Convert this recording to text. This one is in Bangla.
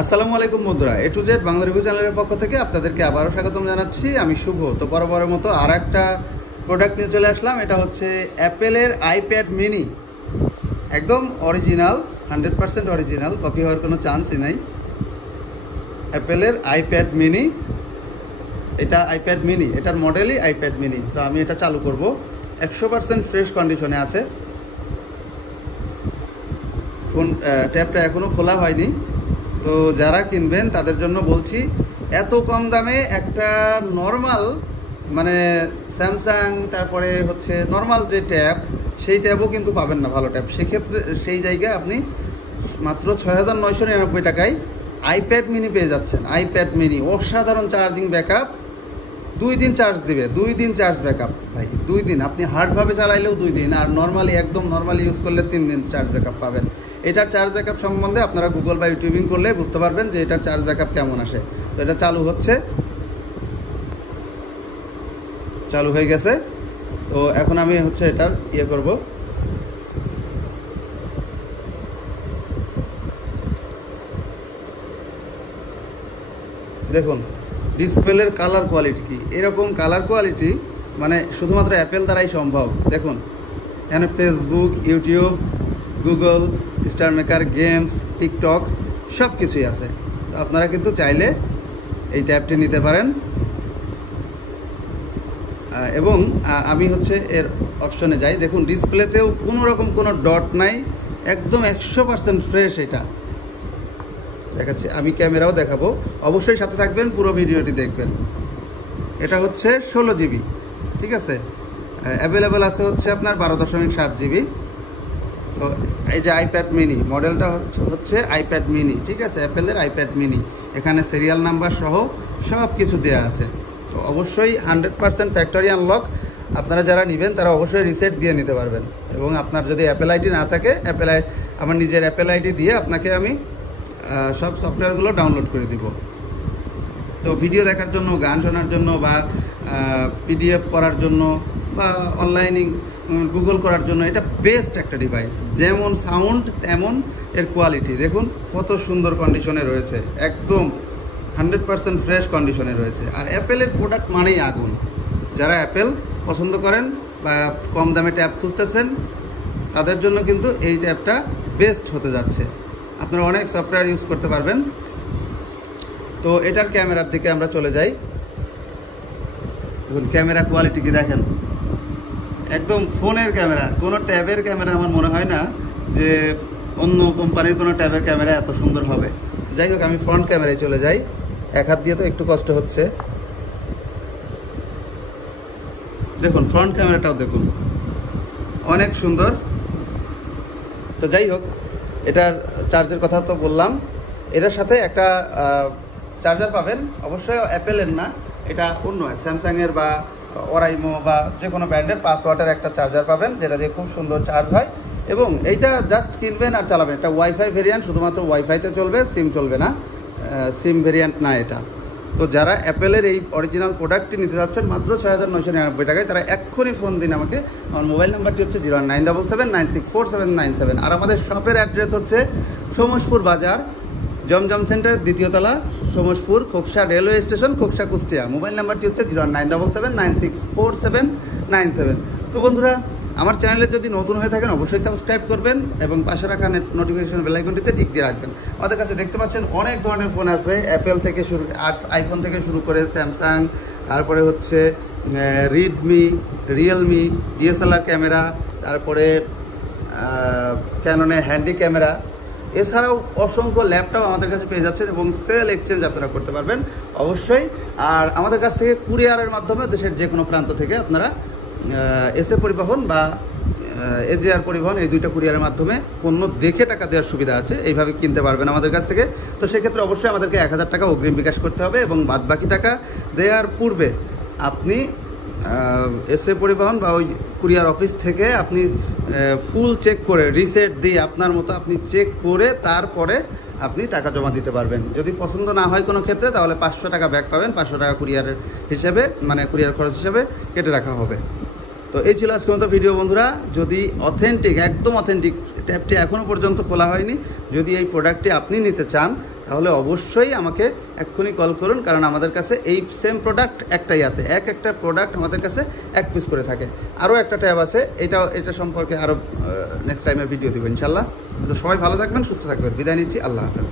আসসালামু আলাইকুম বন্ধুরা, এ টু জেড বাংলা রিভিউ চ্যানেলের পক্ষ থেকে আপনাদেরকে আবারও স্বাগতম জানাচ্ছি। আমি শুভ। তো বরাবরের মতো আর একটা প্রোডাক্ট নিয়ে চলে আসলাম। এটা হচ্ছে অ্যাপেলের আইপ্যাড মিনি, একদম অরিজিনাল, 100% অরিজিনাল, কপি হওয়ার কোনো চান্সই নাই। অ্যাপেলের আইপ্যাড মিনি, এটা আইপ্যাড মিনি, এটার মডেলই আইপ্যাড মিনি। তো আমি এটা চালু করব, 100% ফ্রেশ কন্ডিশনে আছে। ফোন ট্যাবটা এখনও খোলা হয়নি। তো যারা কিনবেন তাদের জন্য বলছি, এত কম দামে একটা নর্মাল মানে স্যামসাং, তারপরে হচ্ছে নর্মাল যে ট্যাব, সেই ট্যাবও কিন্তু পাবেন না ভালো ট্যাব। সেক্ষেত্রে সেই জায়গায় আপনি মাত্র ৬,৯৯৯ টাকায় আইপ্যাড মিনি পেয়ে যাচ্ছেন। আইপ্যাড মিনি অসাধারণ চার্জিং ব্যাকআপ, 2 দিন চার্জ দিবে, 2 দিন চার্জ ব্যাকআপ ভাই, 2 দিন। আপনি হার্ডভাবে চালাইলেও 2 দিন, আর নর্মালি একদম নর্মালি ইউজ করলে 3 দিন চার্জ ব্যাকআপ পাবেন। এটার চার্জ ব্যাকআপ সম্বন্ধে আপনারা গুগল বা ইউটিউবিং করলে বুঝতে পারবেন যে এটার চার্জ ব্যাকআপ কেমন আসে। তো এটা চালু হচ্ছে, চালু হয়ে গেছে। তো এখন আমি হচ্ছে এটার করব। দেখুন ডিসপ্লের কালার কোয়ালিটি কি, এরকম কালার কোয়ালিটি মানে শুধুমাত্র অ্যাপেল দ্বারাই সম্ভব। দেখুন এখানে Facebook, YouTube, Google, star maker, games, TikTok সব কিছুই আছে। তো আপনারা কিন্তু চাইলে এই ট্যাবটি নিতে পারেন। এবং আমি হচ্ছে এর অপশনে যাই। দেখুন ডিসপ্লেতেও কোনো রকম কোনো ডট নাই, একদম 100% ফ্রেশ। এটা দেখাচ্ছি, আমি ক্যামেরাও দেখাবো, অবশ্যই সাথে থাকবেন, পুরো ভিডিওটি দেখবেন। এটা হচ্ছে 16 জিবি, ঠিক আছে। অ্যাভেলেবেল আছে হচ্ছে আপনার 12.7 জিবি। তো এই যে আইপ্যাড মিনি মডেলটা হচ্ছে আইপ্যাড মিনি, ঠিক আছে, অ্যাপেলের আইপ্যাড মিনি। এখানে সিরিয়াল নাম্বার সহ সব কিছু দেওয়া আছে। তো অবশ্যই 100% ফ্যাক্টরি আনলক। আপনারা যারা নেবেন তারা অবশ্যই রিসেট দিয়ে নিতে পারবেন। এবং আপনার যদি অ্যাপেল আইডি না থাকে, আমার নিজের অ্যাপেল আইডি দিয়ে আপনাকে আমি সব সফটওয়্যারগুলো ডাউনলোড করে দিব। তো ভিডিও দেখার জন্য, গান শোনার জন্য, বা পিডিএফ করার জন্য, বা অনলাইনে গুগল করার জন্য এটা বেস্ট একটা ডিভাইস। যেমন সাউন্ড তেমন এর কোয়ালিটি। দেখুন কত সুন্দর কন্ডিশনে রয়েছে, একদম 100% ফ্রেশ কন্ডিশনে রয়েছে। আর অ্যাপেলের প্রোডাক্ট মানেই আগুন। যারা অ্যাপেল পছন্দ করেন বা কম দামে ট্যাব খুঁজতেছেন, তাদের জন্য কিন্তু এই ট্যাবটা বেস্ট হতে যাচ্ছে। আপনারা অনেক সফটওয়্যার ইউজ করতে পারবেন। তো এটার ক্যামেরার দিকে আমরা চলে যাই। দেখুন ক্যামেরা কোয়ালিটি কি দেখেন, একদম ফোনের ক্যামেরা, কোনো ট্যাবের ক্যামেরা আমার মনে হয় না যে অন্য কোম্পানির কোনো ট্যাবের ক্যামেরা এত সুন্দর হবে। যাই হোক, আমি ফ্রন্ট ক্যামেরায় চলে যাই। এক হাত দিয়ে তো একটু কষ্ট হচ্ছে। দেখুন ফ্রন্ট ক্যামেরাটাও দেখুন, অনেক সুন্দর। তো যাই হোক, এটার চার্জের কথা তো বললাম। এটার সাথে একটা চার্জার পাবেন, অবশ্যই অ্যাপেলের না, এটা অন্য স্যামসাংয়ের বা ওরাইমো বা যে কোনো ব্র্যান্ডের 5 ওয়াটের একটা চার্জার পাবেন, যেটা দিয়ে খুব সুন্দর চার্জ হয়। এবং এইটা জাস্ট কিনবেন আর চালাবেন। এটা ওয়াইফাই ভেরিয়েন্ট, শুধুমাত্র ওয়াইফাইতে চলবে, সিম চলবে না, সিম ভেরিয়েন্ট না এটা। তো যারা অ্যাপেলের এই অরিজিনাল প্রোডাক্টটি নিতে যাচ্ছেন মাত্র 6,999 টাকায়, তারা এক্ষুনি ফোন দিন আমাকে। আমার মোবাইল নাম্বারটি হচ্ছে 09779647797। আর আমাদের শপের অ্যাড্রেস হচ্ছে সোমশপুর বাজার, জমজম সেন্টার, 2য় তলা, Somshpur, Khoksa railway station, Khoksa, Kushtia. Mobile নাম্বারটি হচ্ছে 09779647797। তো বন্ধুরা, আমার চ্যানেলে যদি নতুন হয়ে থাকেন অবশ্যই সাবস্ক্রাইব করবেন এবং পাশে রাখা নোটিফিকেশন বেল আইকনটিতে টিক দিয়ে রাখবেন। আমাদের কাছে দেখতে পাচ্ছেন অনেক ধরনের ফোন আছে, অ্যাপেল থেকে শুরু, আইফোন থেকে শুরু করে স্যামসাং, তারপরে হচ্ছে রেডমি, রিয়েলমি, ডিএসএলআর ক্যামেরা, তারপরে ক্যাননের হ্যান্ডি ক্যামেরা, এছাড়াও অসংখ্য ল্যাপটপ আমাদের কাছে পেয়ে যাচ্ছেন এবং সেল এক্সচেঞ্জ আপনারা করতে পারবেন অবশ্যই। আর আমাদের কাছ থেকে কুরিয়ারের মাধ্যমে দেশের যে কোনো প্রান্ত থেকে আপনারা এসএ পরিবহন বা এজিআর পরিবহন, এই 2টা কুরিয়ারের মাধ্যমে পণ্য দেখে টাকা দেওয়ার সুবিধা আছে, এইভাবে কিনতে পারবেন আমাদের কাছ থেকে। তো সেক্ষেত্রে অবশ্যই আমাদেরকে 1000 টাকা অগ্রিম বিকাশ করতে হবে এবং বাদবাকি টাকা দেওয়ার পূর্বে আপনি এসএ পরিবহন বা ওই কুরিয়ার অফিস থেকে আপনি ফুল চেক করে, রিসেট দিয়ে আপনার মতো আপনি চেক করে তারপরে আপনি টাকা জমা দিতে পারবেন। যদি পছন্দ না হয় কোনো ক্ষেত্রে, তাহলে 500 টাকা ব্যাক পাবেন। 500 টাকা কুরিয়ারের হিসেবে, মানে কুরিয়ার খরচ হিসেবে কেটে রাখা হবে। তো এই ছিল আজকের মতো ভিডিও বন্ধুরা। যদি অথেন্টিক, একদম অথেন্টিক, ট্যাপটি এখনও পর্যন্ত খোলা হয়নি, যদি এই প্রোডাক্টটি আপনি নিতে চান তাহলে অবশ্যই আমাকে এক্ষুনি কল করুন, কারণ আমাদের কাছে এই সেম প্রোডাক্ট একটাই আছে, একটা প্রোডাক্ট আমাদের কাছে 1 পিস করে থাকে। আরও একটা ট্যাব আছে, এটা সম্পর্কে আরও নেক্সট টাইমে ভিডিও দেবো ইনশাল্লাহ। তো সবাই ভালো থাকবেন, সুস্থ থাকবেন, বিদায় নিচ্ছি, আল্লাহ হাফেজ।